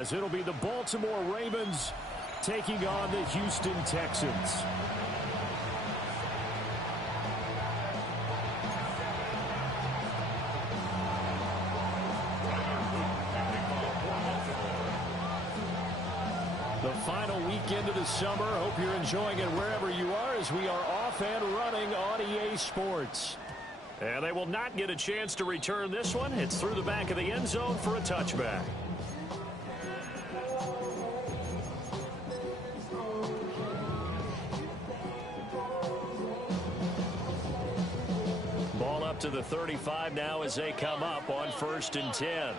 As it'll be the Baltimore Ravens taking on the Houston Texans. The final weekend of the summer. Hope you're enjoying it wherever you are as we are off and running on EA Sports. And they will not get a chance to return this one. It's through the back of the end zone for a touchback. Ball up to the 35 now as they come up on 1st and 10.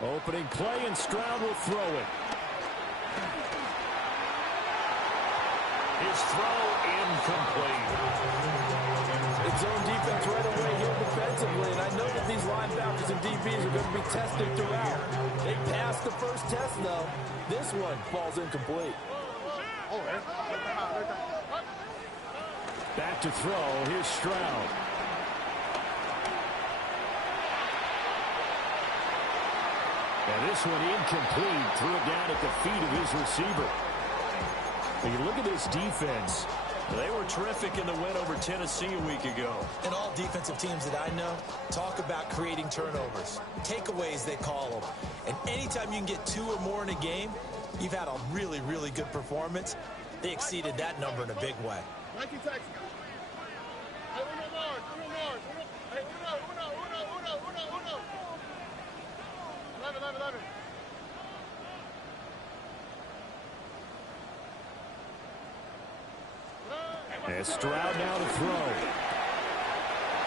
Opening play, and Stroud will throw it. His throw incomplete. It's zone defense right away here defensively, and I know that these linebackers and DBs are going to be tested throughout. They passed the first test, though. This one falls incomplete. Back to throw. Here's Stroud. And this one incomplete. Threw it down at the feet of his receiver. When you look at this defense, they were terrific in the win over Tennessee a week ago. And all defensive teams that I know talk about creating turnovers. Takeaways, they call them. And anytime you can get 2 or more in a game, you've had a really, really good performance. They exceeded that number in a big way. And Stroud now to throw.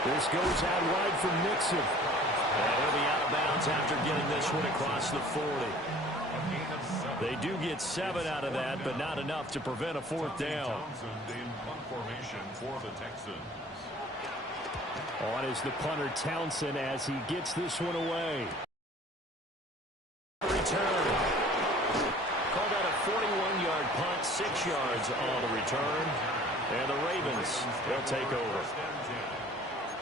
This goes out wide for Mixon. And he'll be out of bounds after getting this one across the 40. They do get 7 out of that, but not enough to prevent a 4th down. On is the punter Townsend as he gets this one away. Return. Called out a 41-yard punt, 6 yards on the return. And the Ravens, they'll take over.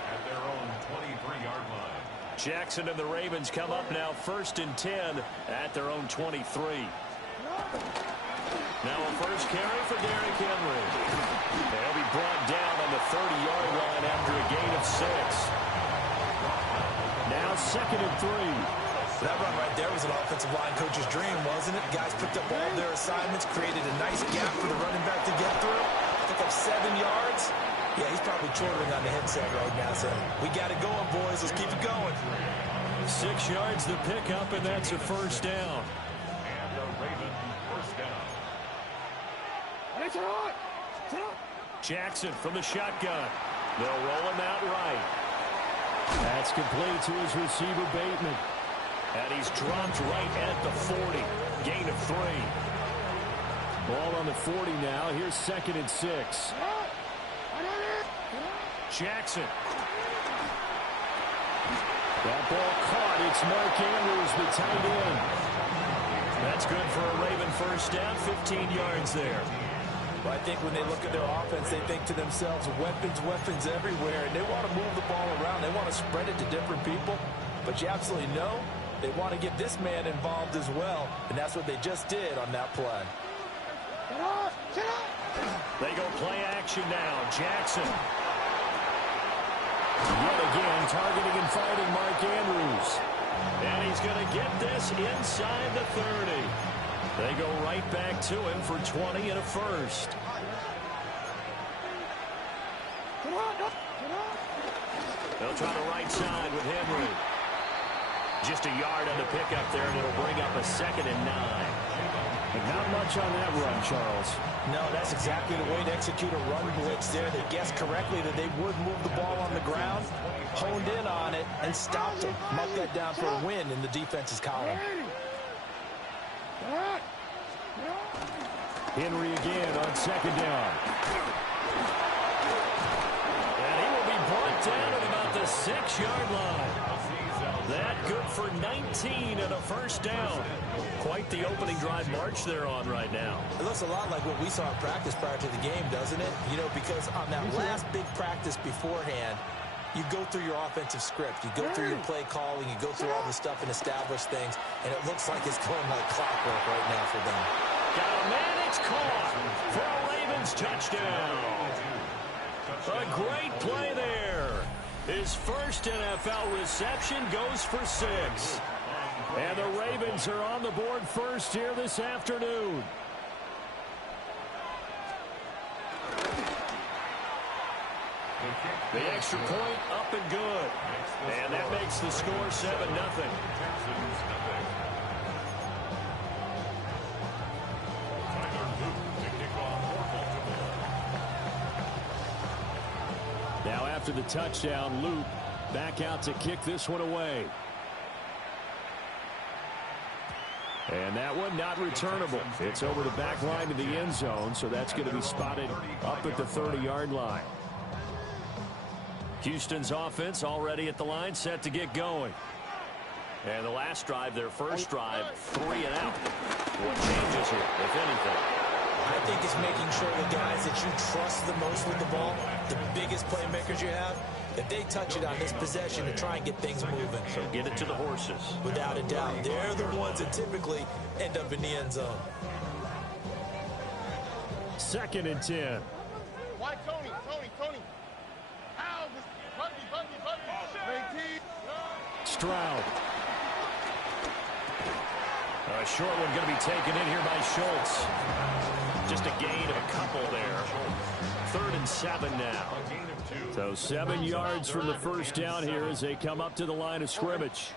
At their own 23-yard line. Jackson and the Ravens come up now 1st and 10 at their own 23. Now a first carry for Derrick Henry. They'll be brought down on the 30-yard line after a gain of 6. Now 2nd and 3. That run right there was an offensive line coach's dream, wasn't it? Guys picked up all their assignments, created a nice gap for the running back to get through. Pick up 7 yards. Yeah, he's probably chortling on the headset right now, saying, we got it going, boys. Let's keep it going. 6 yards the pickup, and that's a first down. And the Ravens first down. Jackson from the shotgun. They'll roll him out right. That's complete to his receiver, Bateman. And he's dropped right at the 40. Gain of 3. Ball on the 40 now. Here's 2nd and 6. Jackson. That ball caught. It's Mark Andrews, the tight end. That's good for a Raven first down. 15 yards there. Well, I think when they look at their offense, they think to themselves, weapons everywhere, and they want to move the ball around. They want to spread it to different people. But you absolutely know they want to get this man involved as well, and that's what they just did on that play. They go play action now. Jackson. Yet again, targeting and fighting Mark Andrews. And he's going to get this inside the 30. They go right back to him for 20 and a first. They'll try the right side with Henry. Just a yard on the pickup there, and it'll bring up a 2nd and 9. But not much on that run, Charles. No, that's exactly the way to execute a run blitz there. They guessed correctly that they would move the ball on the ground, honed in on it, and stopped them. Mark that down for a win in the defense's column. Henry again on 2nd down. And he will be brought down at about the 6-yard line. That good for 19 and a first down. Quite the opening drive march they're on right now. It looks a lot like what we saw in practice prior to the game, doesn't it? You know, because on that last big practice beforehand, you go through your offensive script. You go through your play calling. You go through all the stuff and establish things. And it looks like it's going like clockwork right now for them. Got a man, it's caught for a Ravens touchdown. A great play there. His first NFL reception goes for 6. And the Ravens are on the board first here this afternoon. The extra point up and good. And that makes the score 7-0. Now after the touchdown, Luke back out to kick this one away. And that one not returnable. It's over the back line of the end zone, so that's going to be spotted up at the 30-yard line. Houston's offense already at the line, set to get going. And the last drive, their first drive, 3 and out. What changes here, if anything? I think it's making sure the guys that you trust the most with the ball, the biggest playmakers you have, that they touch it on this possession to try and get things moving. So get it to the horses. Without a doubt. They're the ones that typically end up in the end zone. 2nd and 10. Why Tony? How? Buggy. Stroud. A short one going to be taken in here by Schultz. Just a gain of a couple there. 3rd and 7 now. So 7 yards from the first down here as they come up to the line of scrimmage.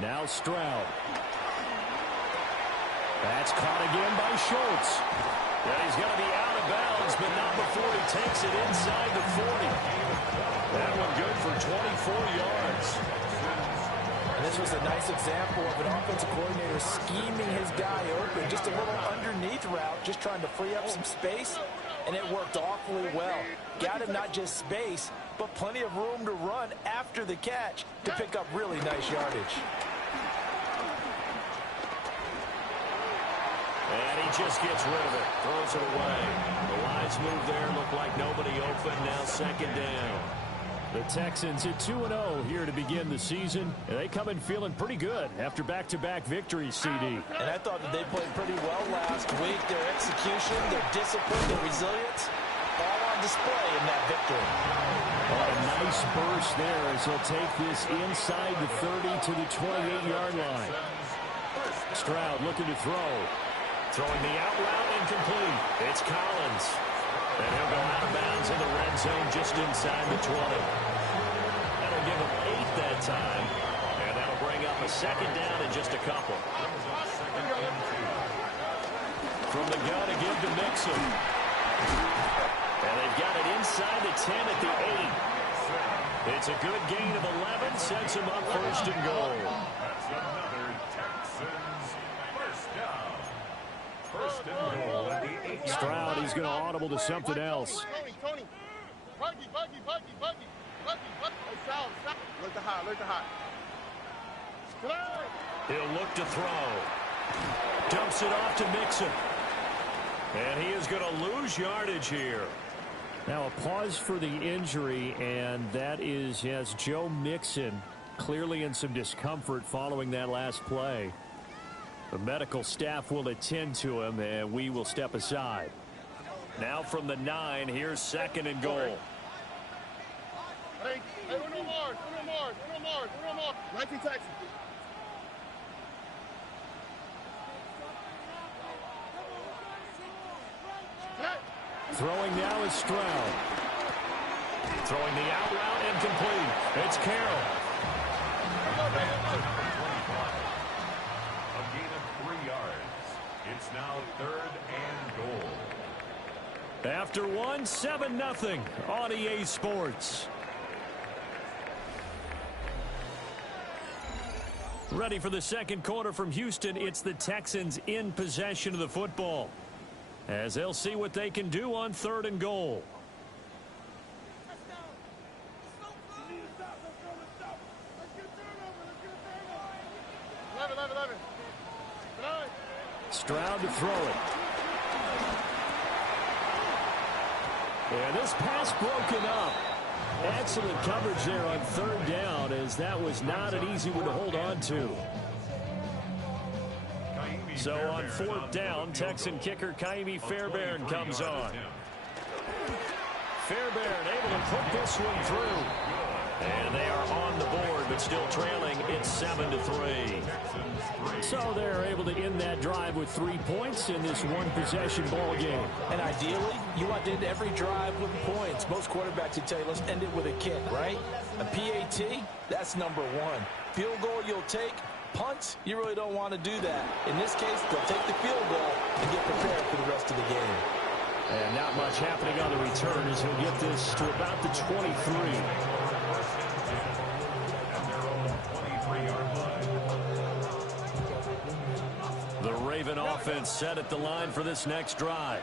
Now Stroud. That's caught again by Schultz. Yeah, he's going to be out of bounds, but not before he takes it inside the 40. That one good for 24 yards. And this was a nice example of an offensive coordinator scheming his guy open. Just a little underneath route, just trying to free up some space, and it worked awfully well. Got him not just space, but plenty of room to run after the catch to pick up really nice yardage. And he just gets rid of it, throws it away. The wise move there, looked like nobody open, now 2nd down. The Texans at 2-0 here to begin the season. And they come in feeling pretty good after back-to-back victories, CD. And I thought that they played pretty well last week. Their execution, their discipline, their resilience, all on display in that victory. Oh, a nice burst there as he'll take this inside the 30 to the 28-yard line. Stroud looking to throw. Throwing the out route incomplete. It's Collins. And he'll go out of bounds in the red zone just inside the 20. That'll give him 8 that time. And that'll bring up a 2nd down in just a couple. From the gun again to Mixon. And they've got it inside the 10 at the 8. It's a good gain of 11. Sets him up 1st and goal. That's another Texans first down. 1st and goal at the 8. Stroud, he's going to audible to something else. Tony. Buggy. Hey, Sal. Look to high. He'll look to throw. Dumps it off to Mixon. And he is going to lose yardage here. Now a pause for the injury, and that is, yes, Joe Mixon clearly in some discomfort following that last play. The medical staff will attend to him, and we will step aside. Now from the 9, here's 2nd and goal. Hey, uno more. Life Texas. Throwing now is Stroud. Throwing the out route incomplete. It's Carroll. A gain of 3 yards. It's now 3rd and goal. After 1, 7-0 on EA Sports. Ready for the 2nd quarter from Houston. It's the Texans in possession of the football, as they'll see what they can do on 3rd and goal. Stroud to throw it. And this pass broken up. Excellent coverage there on third down, as that was not an easy one to hold on to. So on fourth down, Texan kicker Kaimi Fairbairn comes on. Fairbairn able to put this one through. And they are on the board, but still trailing. It's 7-3. So they're able to end that drive with 3 points in this one-possession ball game. And ideally, you want to end every drive with points. Most quarterbacks would tell you, let's end it with a kick, right? A PAT, that's number one. Field goal you'll take. Punts, you really don't want to do that. In this case, they'll take the field goal and get prepared for the rest of the game. And not much happening on the return as he'll get this to about the 23. The Raven offense set at the line for this next drive.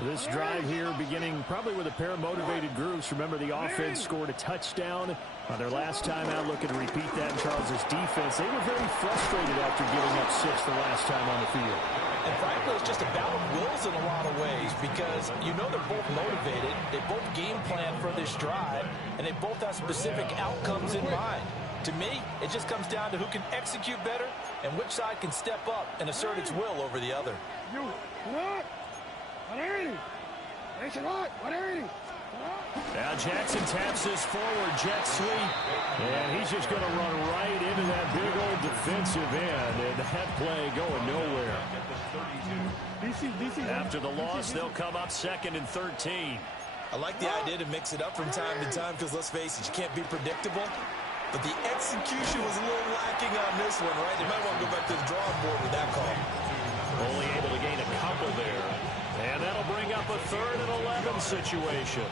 This drive here beginning probably with a pair of motivated groups. Remember, the offense scored a touchdown on their last time out. Looking to repeat that in Charles' defense. They were very frustrated after giving up 6 the last time on the field. And frankly, it's just a battle of wills in a lot of ways, because you know they're both motivated. They both game plan for this drive, and they both have specific outcomes in mind. To me, it just comes down to who can execute better and which side can step up and assert its will over the other. Now Jackson taps this forward, jet sweep, and he's just going to run right into that big old defensive end, and that play going nowhere. After the loss, they'll come up 2nd and 13. I like the idea to mix it up from time to time because, let's face it, you can't be predictable. But the execution was a little lacking on this one, right? They might want to go back to the drawing board with that call. Only able to gain a couple there. And that'll bring up a 3rd and 11 situation.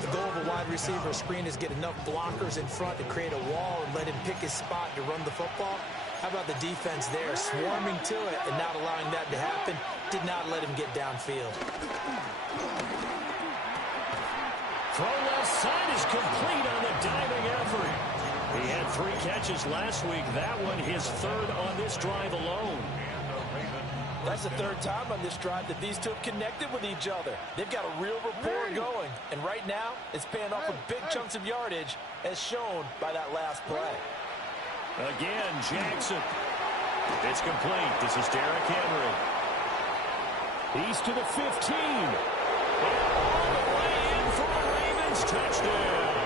The goal of a wide receiver screen is get enough blockers in front to create a wall and let him pick his spot to run the football. How about the defense there, swarming to it and not allowing that to happen? Did not let him get downfield. Throw left side is complete on the diving effort. He had 3 catches last week. That one his 3rd on this drive alone. That's the 3rd time on this drive that these two have connected with each other. They've got a real rapport going. And right now, it's paying off with big chunks of yardage, as shown by that last play. Again, Jackson. It's complete. This is Derrick Henry. He's to the 15. And all the way in for a Ravens touchdown.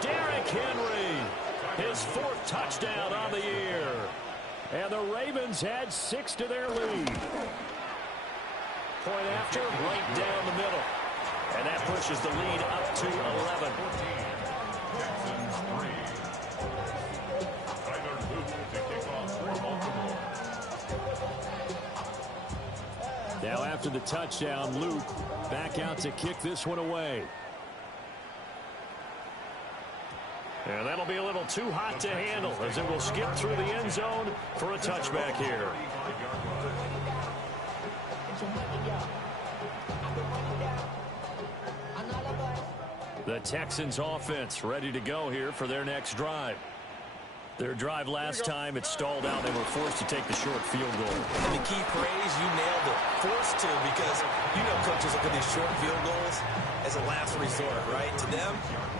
Derrick Henry, his 4th touchdown on the year. And the Ravens had 6 to their lead. Point after, right down the middle. And that pushes the lead up to 11. Now after the touchdown, Luke back out to kick this one away. And that'll be a little too hot to handle as it will skip through the end zone for a touchback here. The Texans offense ready to go here for their next drive. Their drive last time, it stalled out. They were forced to take the short field goal. And the key phrase, you nailed it. Forced to, because you know coaches look at these short field goals as a last resort, right? To them,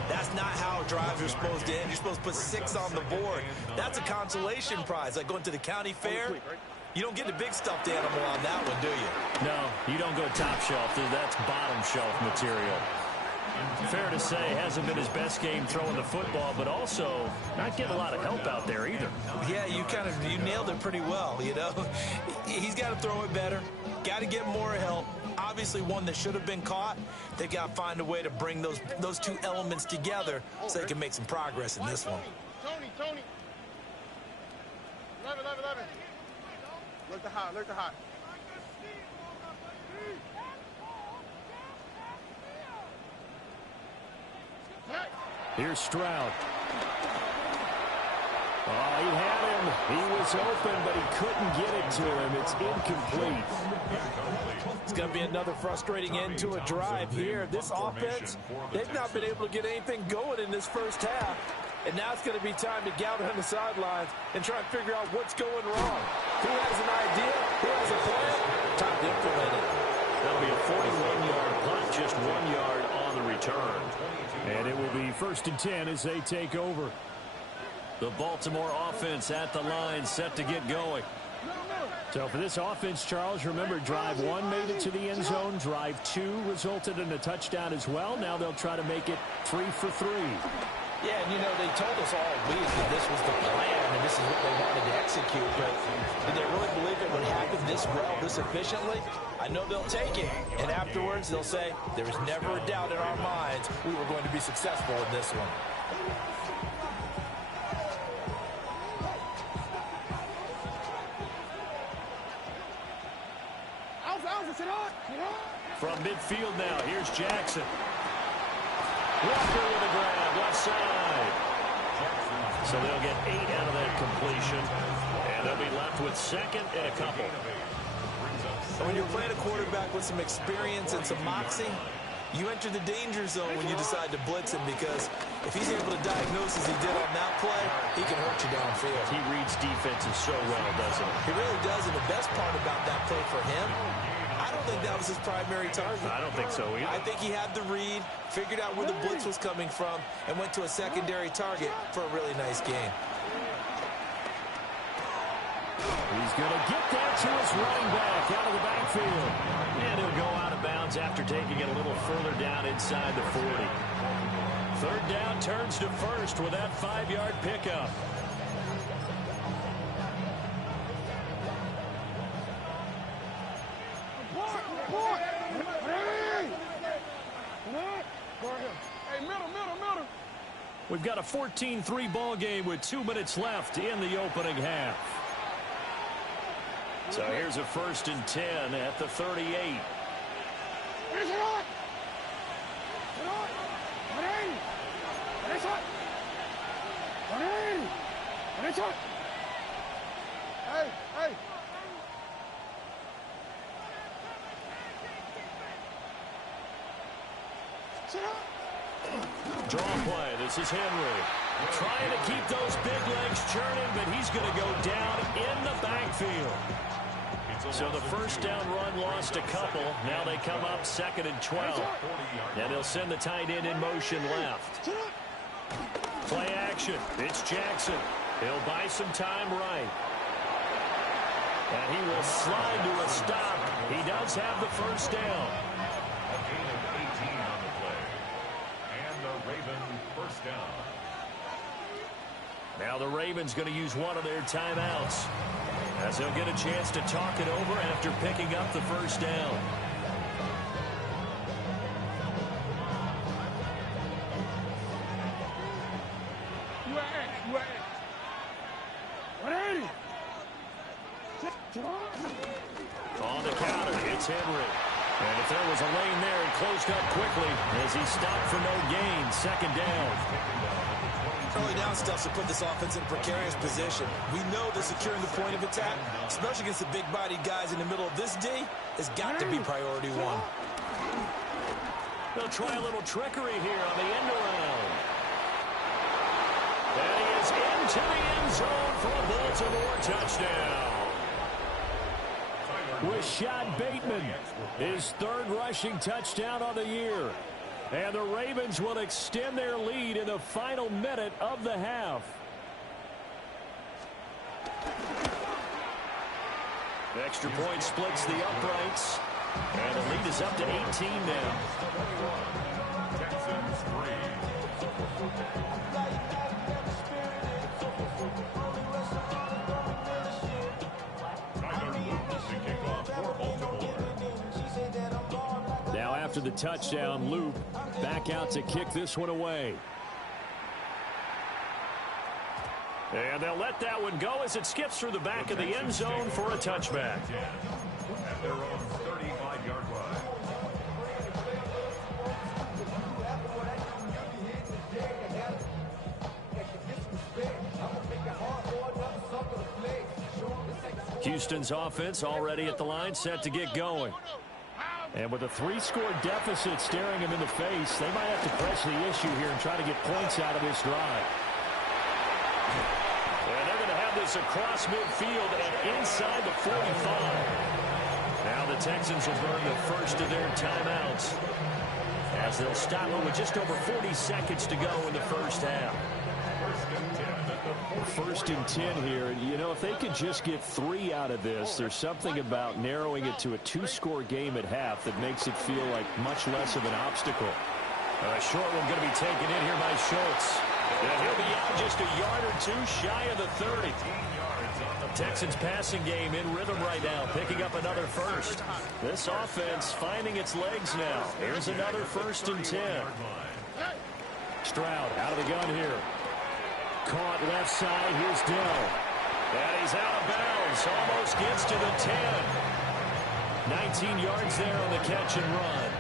that's not how drives are supposed to end. You're supposed to put 6 on the board. That's a consolation prize, like going to the county fair. You don't get the big stuffed animal on that one, do you? No, you don't go top shelf. That's bottom shelf material. Fair to say, hasn't been his best game throwing the football, but also not getting a lot of help out there either. Yeah, you nailed it pretty well, you know. He's got to throw it better, got to get more help. Obviously one that should have been caught. They've got to find a way to bring those 2 elements together so they can make some progress in this one. Tony. 11. Look the hot. Here's Stroud. Oh, he had him. He was open, but he couldn't get it to him. It's incomplete. It's going to be another frustrating end to a drive here. This offense, they've not been able to get anything going in this first half. And now it's going to be time to gather on the sidelines and try and figure out what's going wrong. Who has an idea? Who has a plan? Time to implement it. That'll be a 41-yard punt, just 1 yard on the return. And it will be 1st and 10 as they take over. The Baltimore offense at the line, set to get going. So for this offense, Charles, remember, drive 1 made it to the end zone. Drive 2 resulted in a touchdown as well. Now they'll try to make it 3 for 3. Yeah, and you know, they told us all week that this was the plan and this is what they wanted to execute, but did they really believe it would happen this well, this efficiently? I know they'll take it, and afterwards they'll say, there was never a doubt in our minds we were going to be successful in this one. From midfield now, here's Jackson. Walker with a grab, left side. So they'll get 8 out of that completion, and they'll be left with 2nd and a couple. And when you're playing a quarterback with some experience and some moxie, you enter the danger zone when you decide to blitz him, because if he's able to diagnose as he did on that play, he can hurt you downfield. He reads defenses so well, doesn't he? He really does, and the best part about that play for him, I don't think that was his primary target. I don't think so either. I think he had the read, figured out where the blitz was coming from, and went to a secondary target for a really nice game. He's going to get that to his running back out of the backfield. And he'll go out of bounds after taking it a little further down inside the 40. 3rd down turns to 1st with that 5-yard pickup. We've got a 14-3 ball game with 2 minutes left in the opening half. So here's a 1st and 10 at the 38. Draw play. This is Henry. Trying to keep those big legs churning, but he's going to go down in the backfield. So the 1st down run lost a couple. Now they come up 2nd and 12. And they'll send the tight end in motion left. Play action. It's Jackson. He'll buy some time right. And he will slide to a stop. He does have the 1st down. A gain of 18 on the play. And the Ravens 1st down. Now the Ravens going to use one of their timeouts, as they'll get a chance to talk it over after picking up the 1st down. On the counter, it's Henry. And if there was a lane there, it closed up quickly as he stopped for no gain. 2nd down. Early down stuff to put this offense in a precarious position. We know that securing the point of attack, especially against the big-bodied guys in the middle of this D, has got to be priority 1. They'll try a little trickery here on the end around. And he is into the end zone for a Baltimore touchdown. Rashad Bateman, his 3rd rushing touchdown on the year. And the Ravens will extend their lead in the final minute of the half. Extra point splits the uprights. And the lead is up to 18 now. Texans 3. Now after the touchdown, Loop back out to kick this one away. And they'll let that one go as it skips through the back of the end zone for a touchback. At their own 35-yard line. Houston's offense already at the line, set to get going. And with a 3-score deficit staring him in the face, they might have to press the issue here and try to get points out of this drive. And they're going to have this across midfield and inside the 45. Now the Texans will burn the first of their timeouts as they'll stop it with just over 40 seconds to go in the first half. First and 10 here. And, you know, if they could just get 3 out of this, there's something about narrowing it to a 2-score game at half that makes it feel like much less of an obstacle. A short one going to be taken in here by Schultz. And he'll be out just a yard or two shy of the 30. Texans passing game in rhythm right now, picking up another first. This offense finding its legs now. Here's another first and 10. Stroud out of the gun here. Caught left side. Here's Dell. And he's out of bounds. Almost gets to the 10. 19 yards there on the catch and run.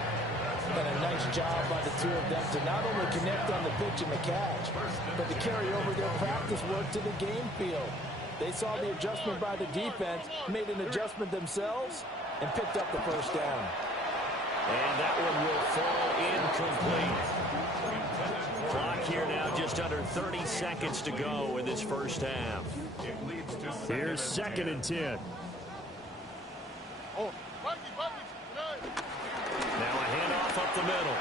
And a nice job by the two of them to not only connect on the pitch and the catch, but to carry over their practice work to the game field. They saw the adjustment by the defense, made an adjustment themselves, and picked up the first down. And that one will fall incomplete. Clock here now just under 30 seconds to go in this first half. Here's second and 10. Now a handoff up the middle.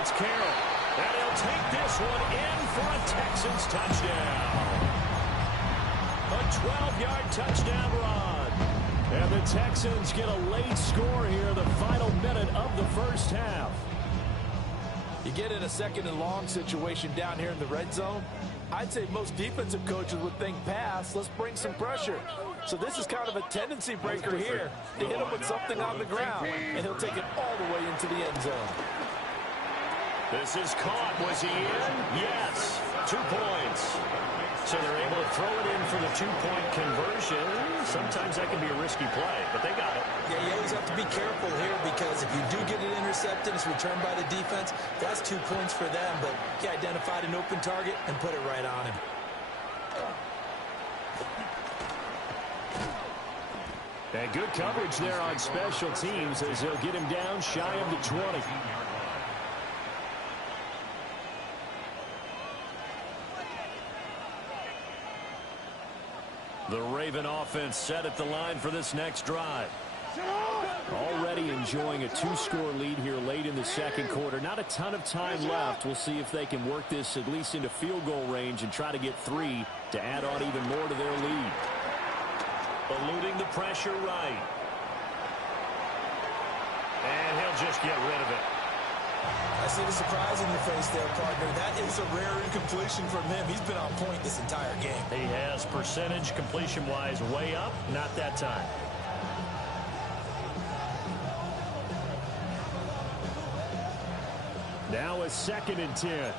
It's Carroll. And he'll take this one in for a Texans touchdown. A 12-yard touchdown run. And the Texans get a late score here in the final minute of the first half. You get in a second and long situation down here in the red zone, I'd say most defensive coaches would think pass, let's bring some pressure. So this is kind of a tendency breaker here. They hit him with something on the ground, and he'll take it all the way into the end zone. This is caught. Was he in? Yes. 2 points. So they're able to throw it in for the 2-point conversion. Sometimes that can be a risky play, but they got it. Yeah, you always have to be careful here because if you do get it intercepted, it's returned by the defense, that's 2 points for them. But he identified an open target and put it right on him. And good coverage there on special teams as they'll get him down shy of the 20. The Raven offense set at the line for this next drive. Already enjoying a 2-score lead here late in the second quarter. Not a ton of time left. We'll see if they can work this at least into field goal range and try to get 3 to add on even more to their lead. Eluding the pressure right. And he'll just get rid of it. I see the surprise in your face there, partner. That is a rare incompletion from him. He's been on point this entire game. He has percentage completion-wise way up. Not that time. Now a second and 10.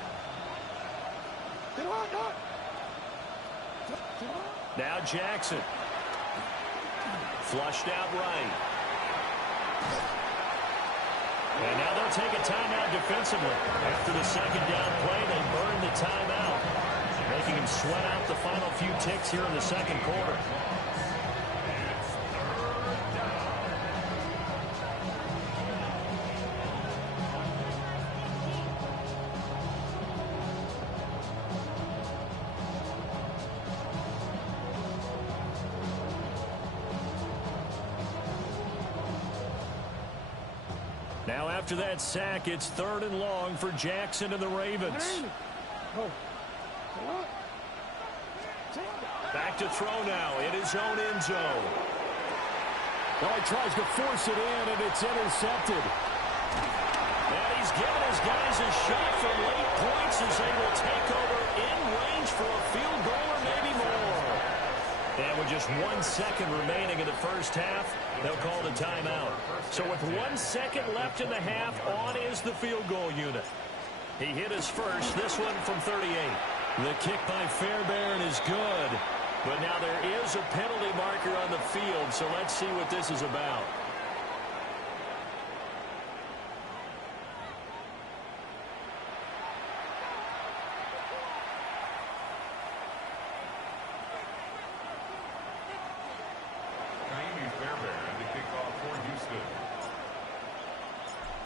Now Jackson. Flushed out right. And now they'll take a timeout defensively. After the second down play, they burn the timeout, making him sweat out the final few ticks here in the second quarter. Now after that sack, it's 3rd and long for Jackson and the Ravens. Back to throw now in his own end zone. Well, he tries to force it in, and it's intercepted. And he's given his guys a shot for late points as they will take over in range for a field goal or maybe more. And with just 1 second remaining in the first half, they'll call the timeout. So with 1 second left in the half, on is the field goal unit. He hit his first, this one from 38. The kick by Fairbairn is good. But now there is a penalty marker on the field, so let's see what this is about.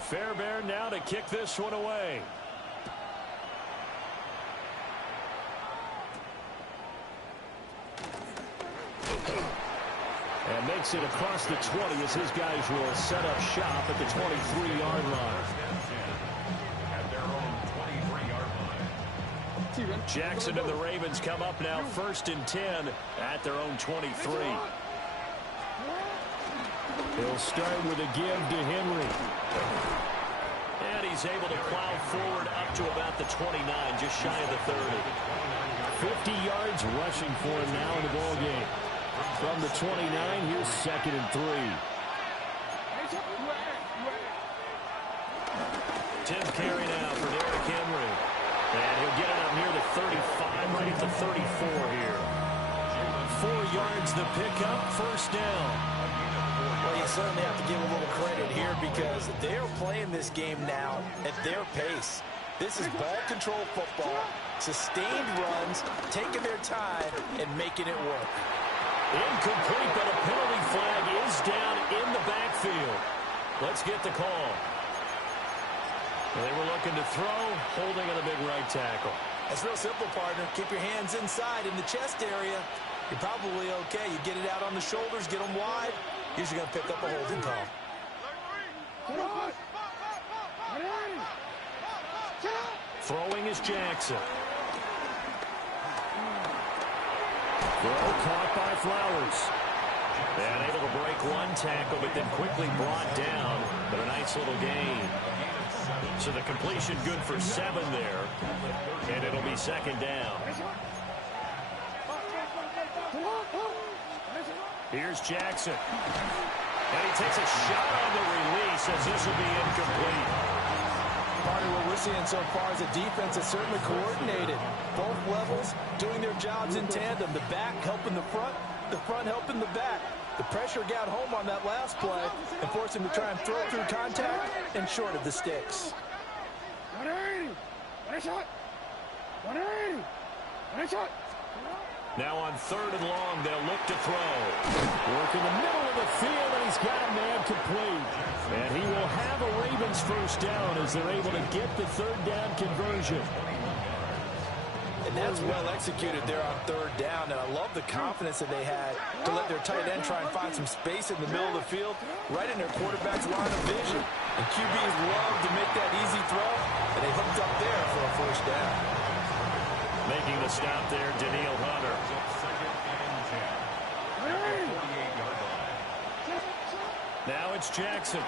Fairbairn now to kick this one away. And makes it across the 20 as his guys will set up shop at the 23-yard line. At their own 23-yard line. Jackson and the Ravens come up now 1st and 10 at their own 23. He'll start with a give to Henry. And he's able to plow forward up to about the 29, just shy of the 30. 50 yards rushing for him now in the ball game. From the 29, here's 2nd and 3. 10th carry now for Derrick Henry. And he'll get it up near the 35, right at the 34 here. 4 yards the pickup, 1st down. Well, you certainly have to give a little credit here because they're playing this game now at their pace. This is ball control football, sustained runs, taking their time, and making it work. Incomplete, but a penalty flag is down in the backfield. Let's get the call. They were looking to throw, holding on the big right tackle. It's real simple, partner. Keep your hands inside in the chest area. You're probably okay. You get it out on the shoulders, get them wide. Usually going to pick up a holding call. Throwing is Jackson. Throw caught by Flowers. And able to break one tackle, but then quickly brought down. But a nice little gain. So the completion good for 7 there. And it'll be 2nd down. Here's Jackson. And he takes a shot on the release as this will be incomplete. Part of what we're seeing so far is the defense is certainly coordinated. Both levels doing their jobs in tandem. The back helping the front helping the back. The pressure got home on that last play and forced him to try and throw through contact and short of the sticks. 180. Nice shot. 180. Nice shot. Now on 3rd and long, they'll look to throw. Work in the middle of the field, and he's got a man complete. And he will have a Ravens 1st down as they're able to get the 3rd down conversion. And that's well executed there on 3rd down. And I love the confidence that they had to let their tight end try and find some space in the middle of the field, right in their quarterback's line of vision. And QBs love to make that easy throw, and they hooked up there for a 1st down. Making the stop there, Daniil Hunter. Now it's Jackson.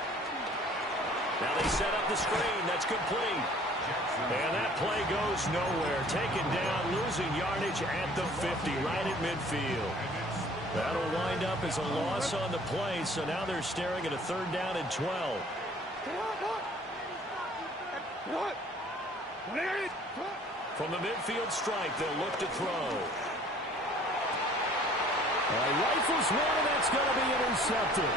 Now they set up the screen. That's complete. And that play goes nowhere. Taken down, losing yardage at the 50, right at midfield. That'll wind up as a loss on the play, so now they're staring at a 3rd down and 12. From the midfield strike, they'll look to throw. Rifles one, and that's going to be intercepted.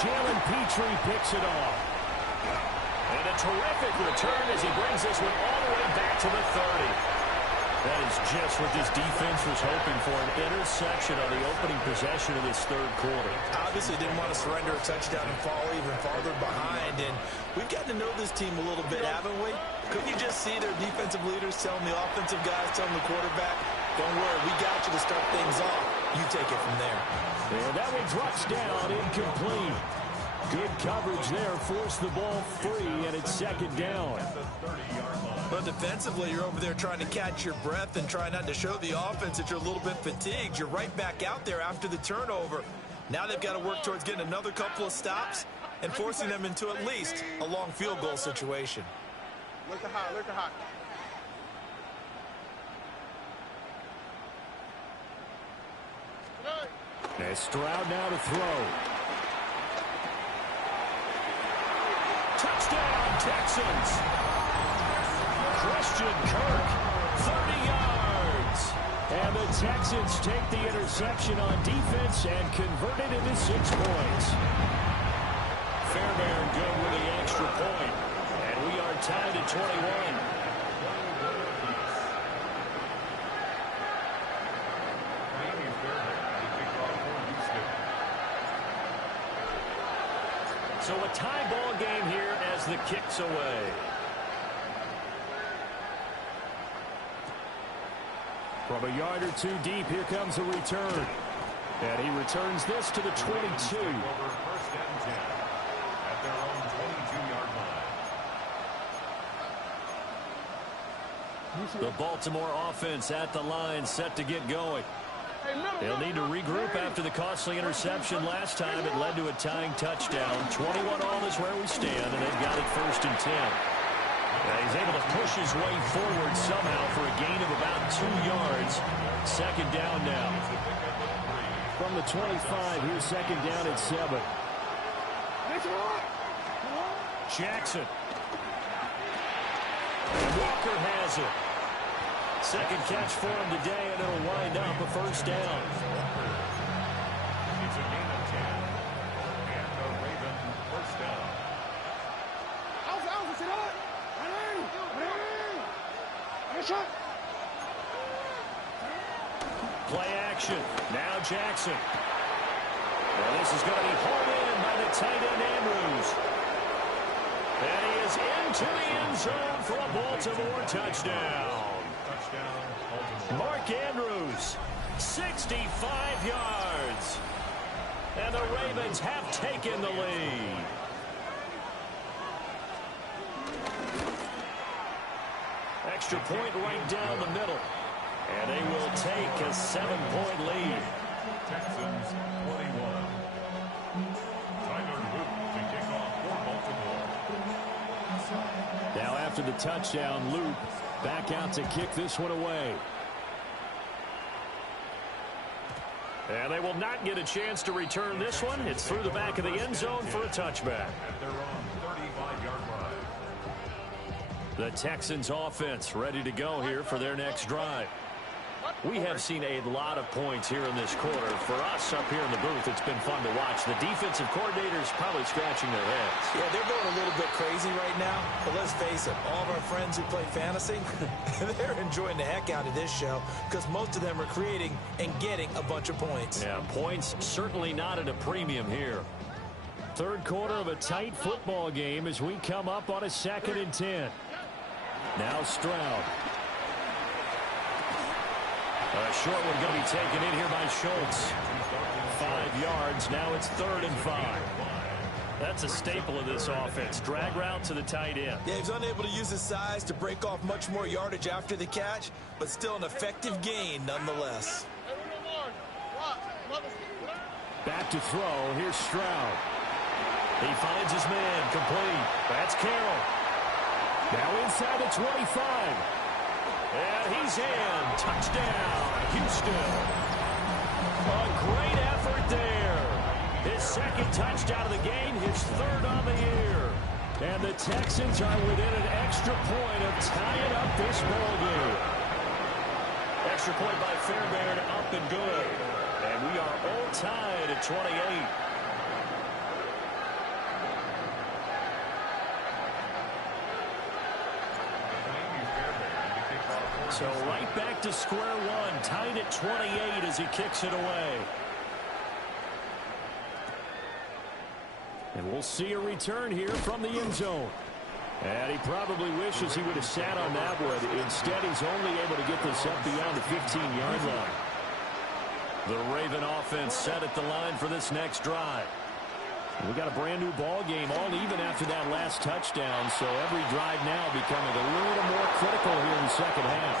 Jalen Petrie picks it off. And a terrific return as he brings this one all the way back to the 30. That is just what this defense was hoping for, an interception on the opening possession of this 3rd quarter. Obviously didn't want to surrender a touchdown and fall even farther behind. And we've gotten to know this team a little bit, haven't we? Couldn't you just see their defensive leaders telling the offensive guys, telling the quarterback, don't worry, we got you to start things off. You take it from there. And that one drops down, incomplete. Good coverage there, forced the ball free, and it's 2nd down. But defensively, you're over there trying to catch your breath and try not to show the offense that you're a little bit fatigued. You're right back out there after the turnover. Now they've got to work towards getting another couple of stops and forcing them into at least a long field goal situation. Look hot, look hot. And Stroud now to throw. Touchdown, Texans. Christian Kirk, 30 yards. And the Texans take the interception on defense and convert it into 6 points. Fairbairn good with the extra point. And we are tied at 21. So a tie ball game here as the kick's away. From a yard or two deep, here comes a return. And he returns this to the 22. Over first and 10 at their own 22-yard line. The Baltimore offense at the line, set to get going. They'll need to regroup after the costly interception last time. It led to a tying touchdown. 21-all is where we stand, and they've got it first and 10. Now he's able to push his way forward somehow for a gain of about 2 yards. Second down now. From the 25, here's second down at 7. Jackson. And Walker has it. Second catch for him today, and it'll wind up a first down. It's a gain of 10. And the Raven first down. Play action. Now Jackson. Well, this is going to be hauled in by the tight end Andrews. And he is into the end zone for a Baltimore touchdown. Mark Andrews, 65 yards. And the Ravens have taken the lead. Extra point right down the middle. And they will take a 7-point lead. Texans 21. Tyler Luke to kick off for Baltimore. Now after the touchdown, Loop back out to kick this one away. And they will not get a chance to return this one. It's through the back of the end zone for a touchback. At their own 35-yard line. The Texans offense ready to go here for their next drive. We have seen a lot of points here in this quarter. For us up here in the booth, it's been fun to watch. The defensive coordinators probably scratching their heads. Yeah, they're going a little bit crazy right now. But let's face it, all of our friends who play fantasy, they're enjoying the heck out of this show because most of them are creating and getting a bunch of points. Yeah, points certainly not at a premium here. Third quarter of a tight football game as we come up on a 2nd and 10. Now Stroud. A short one going to be taken in here by Schultz. 5 yards. Now it's 3rd and 5. That's a staple of this offense. Drag route to the tight end. Yeah, he's unable to use his size to break off much more yardage after the catch, but still an effective gain nonetheless. Back to throw. Here's Stroud. He finds his man. Complete. That's Carroll. Now inside the 25. And he's in. Touchdown, Houston. A great effort there. His second touchdown of the game, his 3rd on the year. And the Texans are within an extra point of tying up this ball game. Extra point by Fairbairn, up and good. And we are all tied at 28. So right back to square one, tied at 28 as he kicks it away. And we'll see a return here from the end zone. And he probably wishes he would have sat on that one. Instead, he's only able to get this up beyond the 15-yard line. The Raven offense set at the line for this next drive. We got a brand new ball game, all even after that last touchdown, so every drive now becoming a little more critical here in the second half.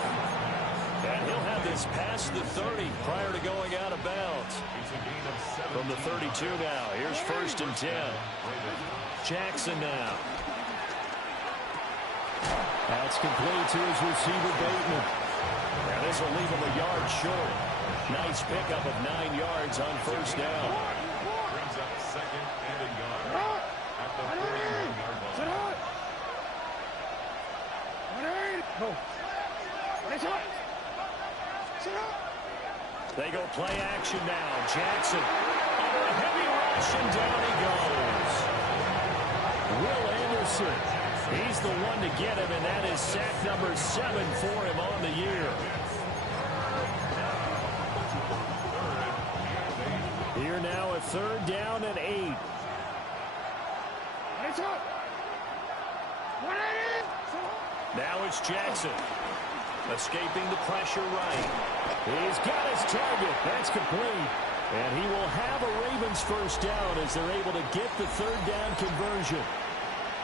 And he'll have this past the 30 prior to going out of bounds. From the 32 now, here's 1st and 10. Jackson now. That's complete to his receiver, Bateman. Now this will leave him a yard short. Nice pickup of 9 yards on 1st down. Brings up 2nd and a yard. At the 41-yard line. They go play action now. Jackson under a heavy rush, and down he goes. Will Anderson. He's the one to get him, and that is sack number 7 for him on the year. Here now a 3rd down and 8. Now it's Jackson. Escaping the pressure right. He's got his target. That's complete. And he will have a Ravens first down as they're able to get the third down conversion.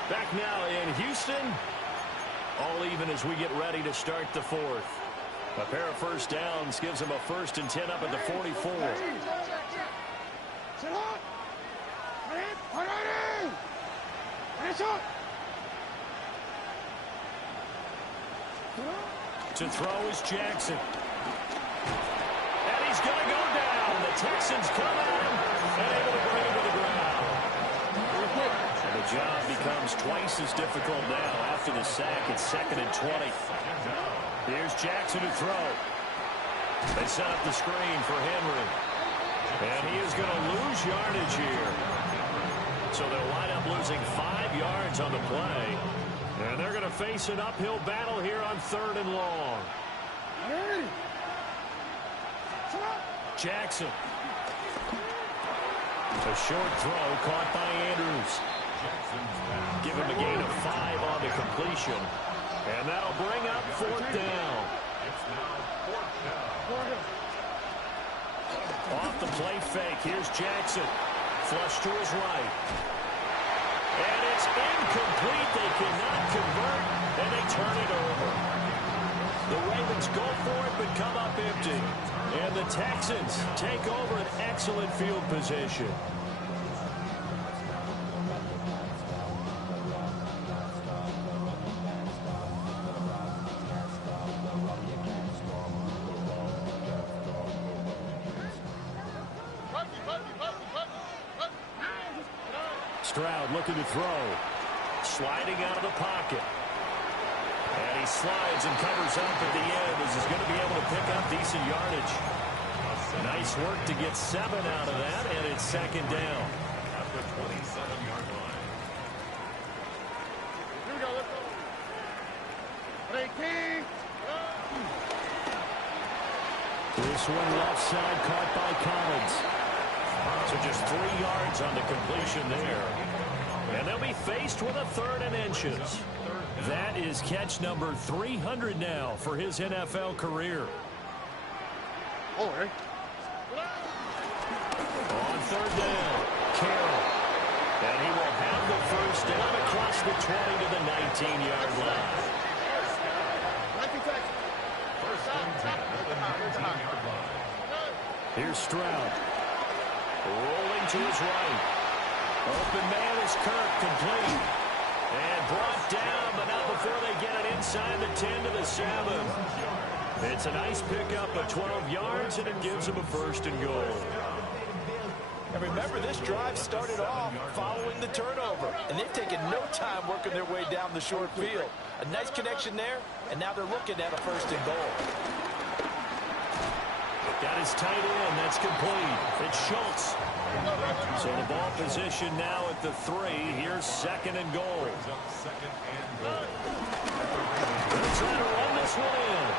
Back now in Houston. All even as we get ready to start the fourth. A pair of first downs gives them a 1st and 10 up at the 44. To throw is Jackson. And he's going to go down. The Texans come at him and able to bring him to the ground. And the job becomes twice as difficult now after the sack. It's 2nd and 20. Here's Jackson to throw. They set up the screen for Henry. And he is going to lose yardage here. So they'll wind up losing 5 yards on the play. And they're going to face an uphill battle here on 3rd and long. Jackson. A short throw caught by Andrews. Give him a gain of 5 on the completion. And that'll bring up 4th down. Off the play fake. Here's Jackson. Flush to his right. And it's incomplete. They cannot convert, and they turn it over. The Ravens go for it, but come up empty. And the Texans take over an excellent field position. Stroud looking to throw. Sliding out of the pocket. And he slides and covers up at the end as he's going to be able to pick up decent yardage. Nice work to get 7 out of that, and it's 2nd down. At the 27-yard line. Here we go, let's go. Hey, King. This one left side caught by Collins. So just 3 yards on the completion there. And they'll be faced with a 3rd and inches. That is catch number 300 now for his NFL career. Oh, hey. On 3rd down, Carroll. And he will have the first down across the 20 to the 19-yard line. First and 10 at the 19-yard line. Here's Stroud. Rolling to his right. Open man is Kirk, complete. And brought down, but not before they get it inside the 10 to the 7. It's a nice pickup of 12 yards, and it gives them a 1st and goal. And remember, this drive started off following the turnover. And they've taken no time working their way down the short field. A nice connection there, and now they're looking at a 1st and goal. Got his tight end. That's complete. It's Schultz. So the ball position now at the 3. Here's 2nd and goal. They're trying to run this one in.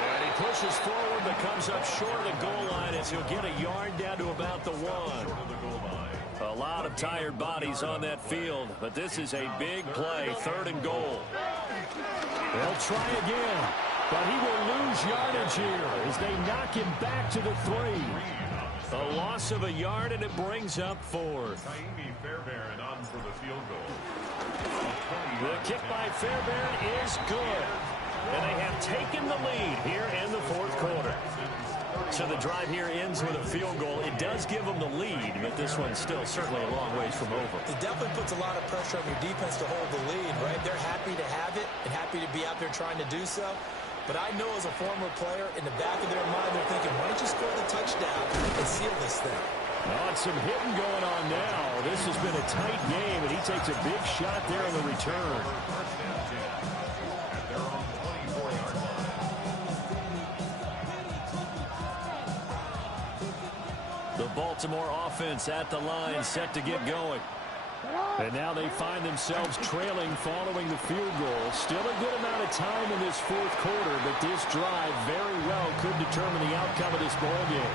And he pushes forward but comes up short of the goal line as he'll get a yard down to about the 1. A lot of tired bodies on that field, but this is a big play. 3rd and goal. They'll try again. But he will lose yardage here as they knock him back to the 3. A loss of a yard, and it brings up 4th. Fairbairn on for the field goal. The kick by Fairbairn is good. And they have taken the lead here in the 4th quarter. So the drive here ends with a field goal. It does give them the lead, but this one's still certainly a long ways from over. It definitely puts a lot of pressure on your defense to hold the lead, right? They're happy to have it and happy to be out there trying to do so. But I know as a former player, in the back of their mind, they're thinking, why don't you score the touchdown and seal this thing? Oh, some hitting going on now. This has been a tight game, and he takes a big shot there on the return. The Baltimore offense at the line, set to get going. And now they find themselves trailing following the field goal. Still a good amount of time in this 4th quarter, but this drive very well could determine the outcome of this ball game.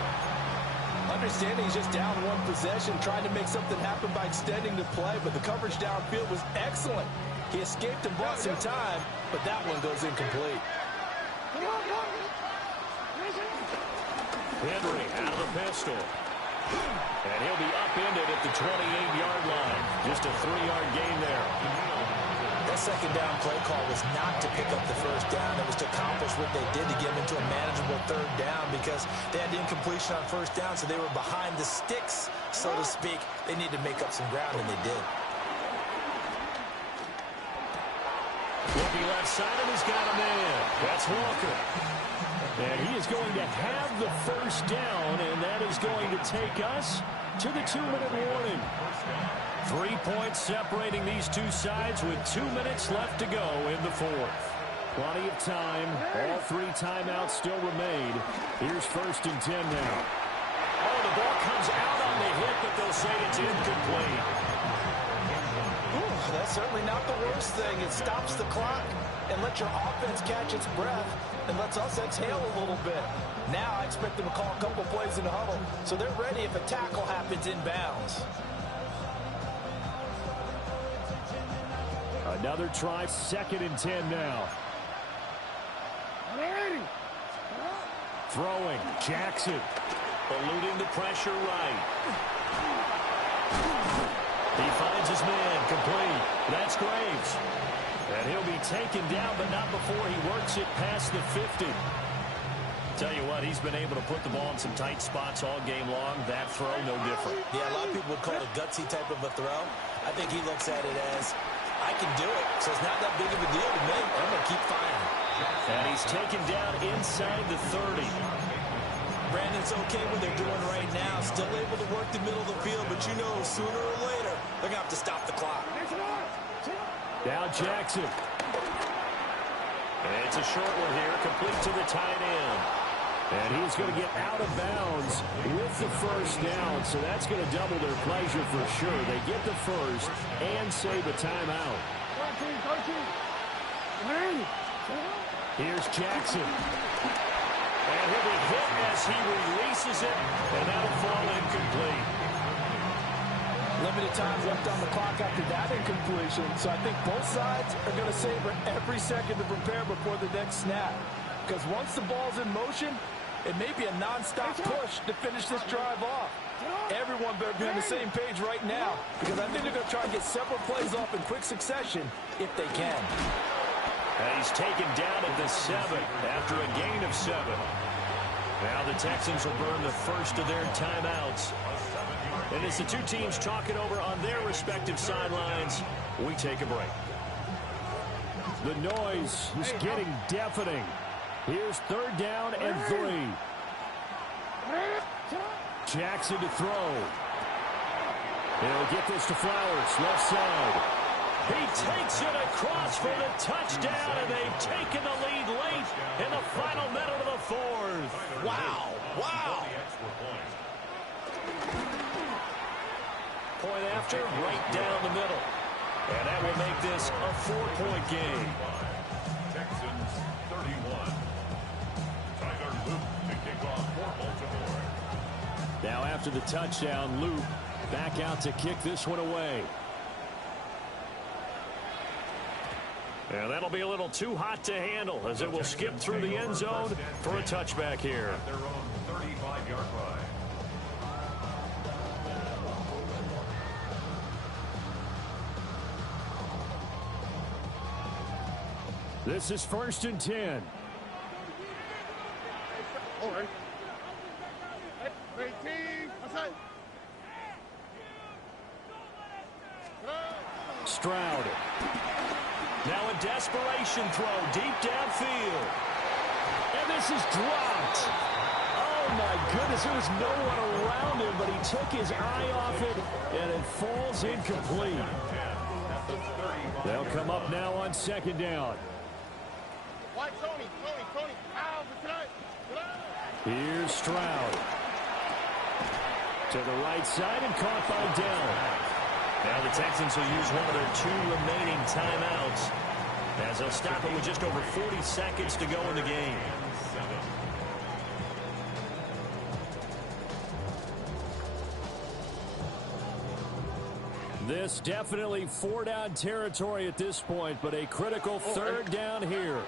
Understanding he's just down one possession, trying to make something happen by extending the play, but the coverage downfield was excellent. He escaped and bought some time, but that one goes incomplete. Henry out of the pistol. And he'll be upended at the 28-yard line. Just a 3-yard gain there. That second down play call was not to pick up the first down. It was to accomplish what they did to get them into a manageable third down because they had incompletion on first down, so they were behind the sticks, so to speak. They needed to make up some ground, and they did. Looking left side, and he's got him in. That's Walker. And he is going to have the first down, and that is going to take us to the 2-minute warning. 3 points separating these two sides with 2 minutes left to go in the fourth. Plenty of time. All 3 timeouts still remain. Here's 1st and 10 now. Oh, the ball comes out on the hit, but they'll say it's incomplete. Ooh, that's certainly not the worst thing. It stops the clock and lets your offense catch its breath and lets us exhale a little bit. Now I expect them to call a couple plays in the huddle, so they're ready if a tackle happens inbounds. Another try, 2nd and 10 now. Throwing, Jackson. Eluding the pressure right. He finds his man, complete. That's Graves. And he'll be taken down, but not before he works it past the 50. Tell you what, he's been able to put the ball in some tight spots all game long. That throw, no different. Yeah, a lot of people would call it a gutsy type of a throw. I think he looks at it as, I can do it, so it's not that big of a deal to me. I'm going to keep firing. And he's taken down inside the 30. Brandon, it's okay what they're doing right now. Still able to work the middle of the field, but you know sooner or later they're going to have to stop the clock. Now Jackson. And it's a short one here, complete to the tight end. And he's going to get out of bounds with the first down, so that's going to double their pleasure for sure. They get the first and save a timeout. Here's Jackson. And he'll be hit as he releases it, and that'll fall incomplete. Limited time left on the clock after that incompletion, so I think both sides are going to savor every second to prepare before the next snap. Because once the ball's in motion, it may be a non-stop push to finish this drive off. Everyone better be on the same page right now, because I think they're going to try and get several plays off in quick succession if they can. And he's taken down at the 7 after a gain of 7. Now the Texans will burn the first of their timeouts. And as the two teams talk it over on their respective sidelines, we take a break. The noise is getting deafening. Here's 3rd down and 3. Jackson to throw. He'll get this to Flowers, left side. He takes it across for the touchdown, and they've taken the lead late in the final minute of the 4th. Wow. Wow. Point after, right down the middle. And that will make this a 4-point game. Texans 31. Tyler Luke to kick off for Baltimore. Now after the touchdown, Luke back out to kick this one away. And that'll be a little too hot to handle as it will skip through the end zone for a touchback here. At their own 35-yard line. This is 1st and 10. Stroud. Now a desperation throw deep downfield. And this is dropped. Oh, my goodness. There was no one around him, but he took his eye off it, and it falls incomplete. They'll come up now on 2nd down. Here's Stroud. To the right side and caught by Dell. Now the Texans will use one of their 2 remaining timeouts as they'll stop it with just over 40 seconds to go in the game. This definitely four-down territory at this point, but a critical third down here.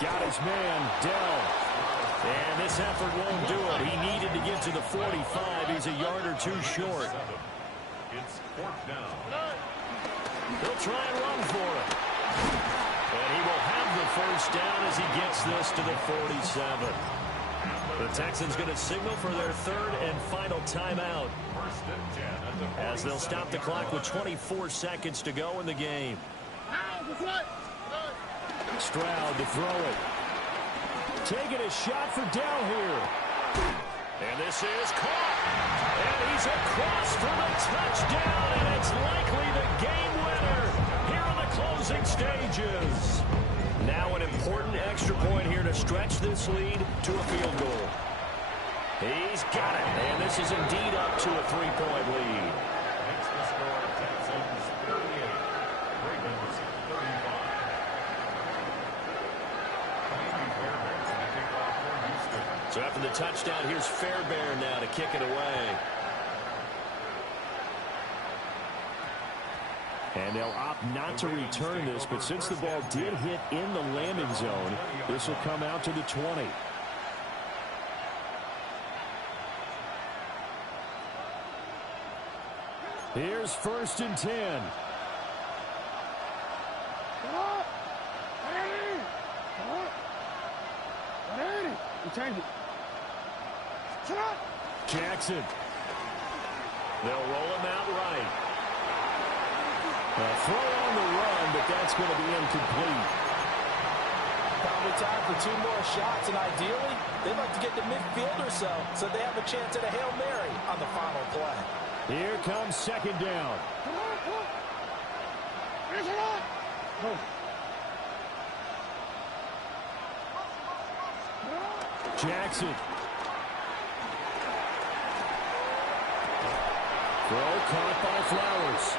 Got his man, Dell. And this effort won't do it. He needed to get to the 45. He's a yard or two short. It's fourth down. He'll try and run for it. And he will have the first down as he gets this to the 47. The Texans going to signal for their third and final timeout as they'll stop the clock with 24 seconds to go in the game. Stroud to throw it. Taking a shot for Dell here. And this is caught. And he's across for the touchdown, and it's likely the game winner here in the closing stages. Now an important extra point here to stretch this lead to a field goal. He's got it, and this is indeed up to a 3-point lead. Makes the score Texans 38, Ravens 35. So after the touchdown, here's Fairbairn now to kick it away. And they'll opt not to return this, but since the ball did hit in the landing zone, this will come out to the 20. Here's 1st and 10. Jackson. They'll roll him out right. A throw on the run, but that's going to be incomplete. Probably time for 2 more shots, and ideally, they'd like to get to midfield or so they have a chance at a Hail Mary on the final play. Here comes 2nd down. Jackson. Throw caught by Flowers.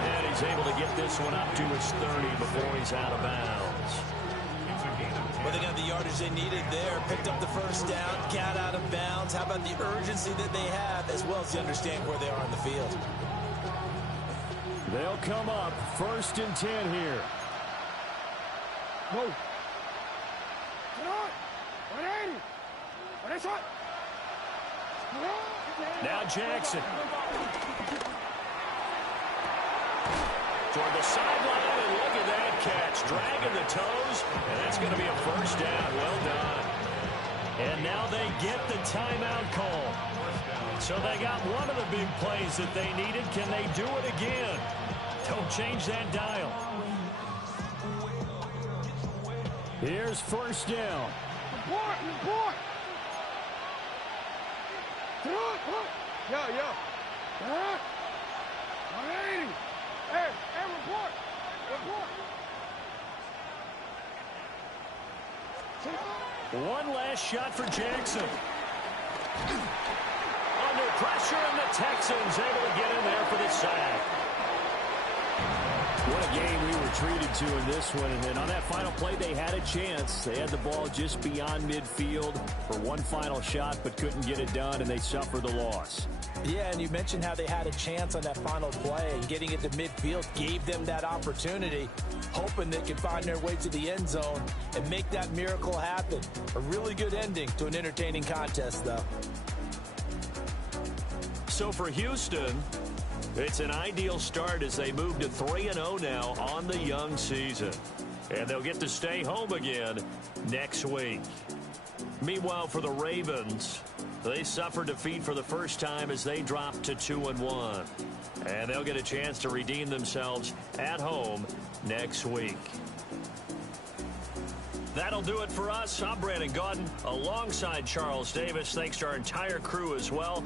And he's able to get this one up to his 30 before he's out of bounds. Well, they got the yardage they needed there. Picked up the first down, got out of bounds. How about the urgency that they have, as well as to understand where they are on the field? They'll come up 1st and 10 here. Whoa. Now Jackson. Toward the sideline, and look at that catch. Dragging the toes, and that's going to be a first down. Well done. And now they get the timeout call. So they got one of the big plays that they needed. Can they do it again? Don't change that dial. Here's 1st down. Report. Yeah. 180. Hey, report. One last shot for Jackson. Under pressure, and the Texans able to get in there for the sack. What a game we were treated to in this one. And then on that final play, they had a chance. They had the ball just beyond midfield for one final shot, but couldn't get it done, and they suffered the loss. Yeah, and you mentioned how they had a chance on that final play, and getting it to midfield gave them that opportunity, hoping they could find their way to the end zone and make that miracle happen. A really good ending to an entertaining contest, though. So for Houston, it's an ideal start as they move to 3-0 now on the young season. And they'll get to stay home again next week. Meanwhile, for the Ravens, they suffered defeat for the first time as they dropped to 2-1. And they'll get a chance to redeem themselves at home next week. That'll do it for us. I'm Brandon Gaudin alongside Charles Davis. Thanks to our entire crew as well.